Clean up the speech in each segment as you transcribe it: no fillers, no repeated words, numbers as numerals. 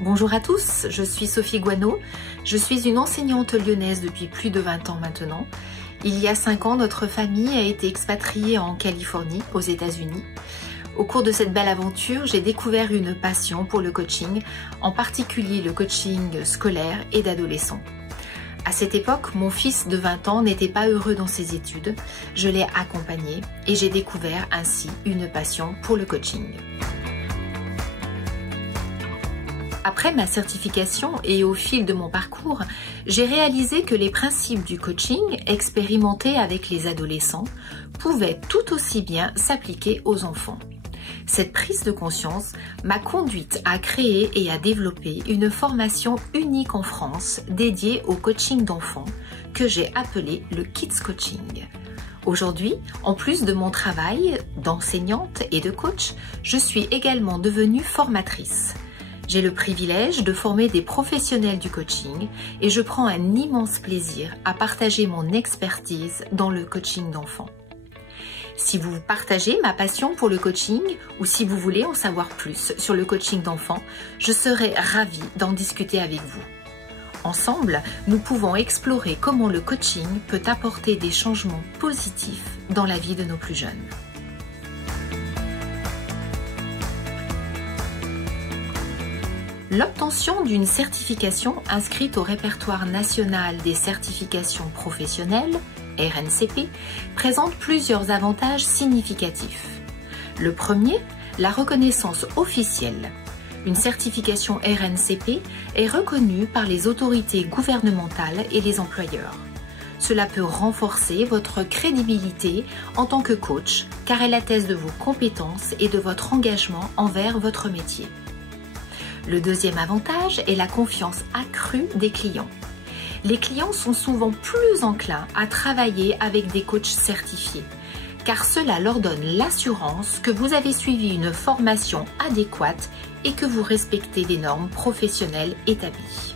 Bonjour à tous, je suis Sophie Guano, je suis une enseignante lyonnaise depuis plus de 20 ans maintenant. Il y a 5 ans, notre famille a été expatriée en Californie, aux États-Unis. Au cours de cette belle aventure, j'ai découvert une passion pour le coaching, en particulier le coaching scolaire et d'adolescents. À cette époque, mon fils de 20 ans n'était pas heureux dans ses études. Je l'ai accompagné et j'ai découvert ainsi une passion pour le coaching. Après ma certification et au fil de mon parcours, j'ai réalisé que les principes du coaching expérimentés avec les adolescents pouvaient tout aussi bien s'appliquer aux enfants. Cette prise de conscience m'a conduite à créer et à développer une formation unique en France dédiée au coaching d'enfants que j'ai appelée le Kids Coaching. Aujourd'hui, en plus de mon travail d'enseignante et de coach, je suis également devenue formatrice. J'ai le privilège de former des professionnels du coaching et je prends un immense plaisir à partager mon expertise dans le coaching d'enfants. Si vous partagez ma passion pour le coaching ou si vous voulez en savoir plus sur le coaching d'enfants, je serai ravie d'en discuter avec vous. Ensemble, nous pouvons explorer comment le coaching peut apporter des changements positifs dans la vie de nos plus jeunes. L'obtention d'une certification inscrite au répertoire national des certifications professionnelles, RNCP, présente plusieurs avantages significatifs. Le premier, la reconnaissance officielle. Une certification RNCP est reconnue par les autorités gouvernementales et les employeurs. Cela peut renforcer votre crédibilité en tant que coach, car elle atteste de vos compétences et de votre engagement envers votre métier. Le deuxième avantage est la confiance accrue des clients. Les clients sont souvent plus enclins à travailler avec des coachs certifiés, car cela leur donne l'assurance que vous avez suivi une formation adéquate et que vous respectez les normes professionnelles établies.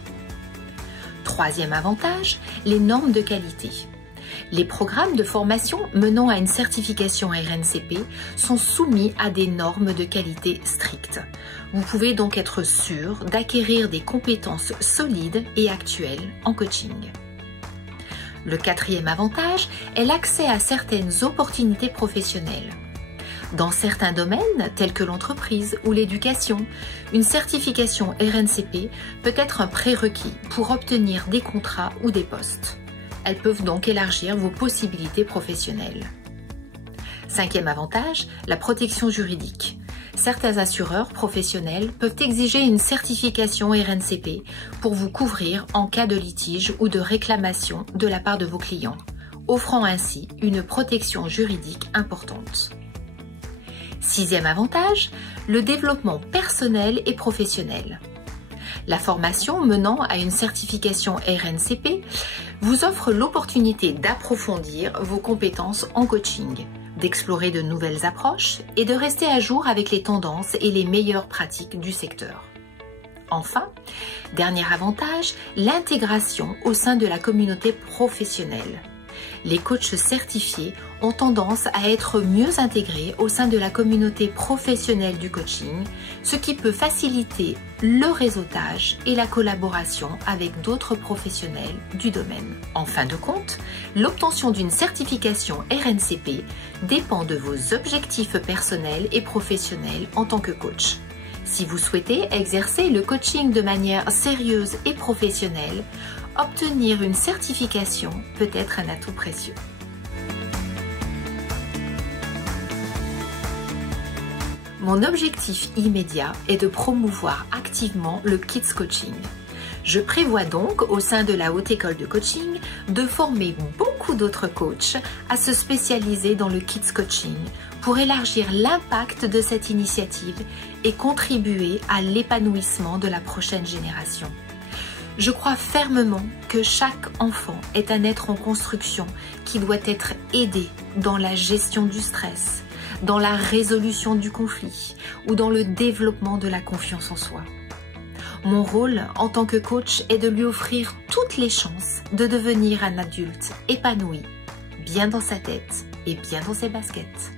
Troisième avantage, les normes de qualité. Les programmes de formation menant à une certification RNCP sont soumis à des normes de qualité strictes. Vous pouvez donc être sûr d'acquérir des compétences solides et actuelles en coaching. Le quatrième avantage est l'accès à certaines opportunités professionnelles. Dans certains domaines, tels que l'entreprise ou l'éducation, une certification RNCP peut être un prérequis pour obtenir des contrats ou des postes. Elles peuvent donc élargir vos possibilités professionnelles. Cinquième avantage, la protection juridique. Certains assureurs professionnels peuvent exiger une certification RNCP pour vous couvrir en cas de litige ou de réclamation de la part de vos clients, offrant ainsi une protection juridique importante. Sixième avantage, le développement personnel et professionnel. La formation menant à une certification RNCP vous offre l'opportunité d'approfondir vos compétences en coaching, d'explorer de nouvelles approches et de rester à jour avec les tendances et les meilleures pratiques du secteur. Enfin, dernier avantage, l'intégration au sein de la communauté professionnelle. Les coachs certifiés ont tendance à être mieux intégrés au sein de la communauté professionnelle du coaching, ce qui peut faciliter le réseautage et la collaboration avec d'autres professionnels du domaine. En fin de compte, l'obtention d'une certification RNCP dépend de vos objectifs personnels et professionnels en tant que coach. Si vous souhaitez exercer le coaching de manière sérieuse et professionnelle, obtenir une certification peut être un atout précieux. Mon objectif immédiat est de promouvoir activement le Kids Coaching. Je prévois donc, au sein de la Haute École de Coaching, de former beaucoup d'autres coachs à se spécialiser dans le Kids Coaching pour élargir l'impact de cette initiative et contribuer à l'épanouissement de la prochaine génération. Je crois fermement que chaque enfant est un être en construction qui doit être aidé dans la gestion du stress, dans la résolution du conflit ou dans le développement de la confiance en soi. Mon rôle en tant que coach est de lui offrir toutes les chances de devenir un adulte épanoui, bien dans sa tête et bien dans ses baskets.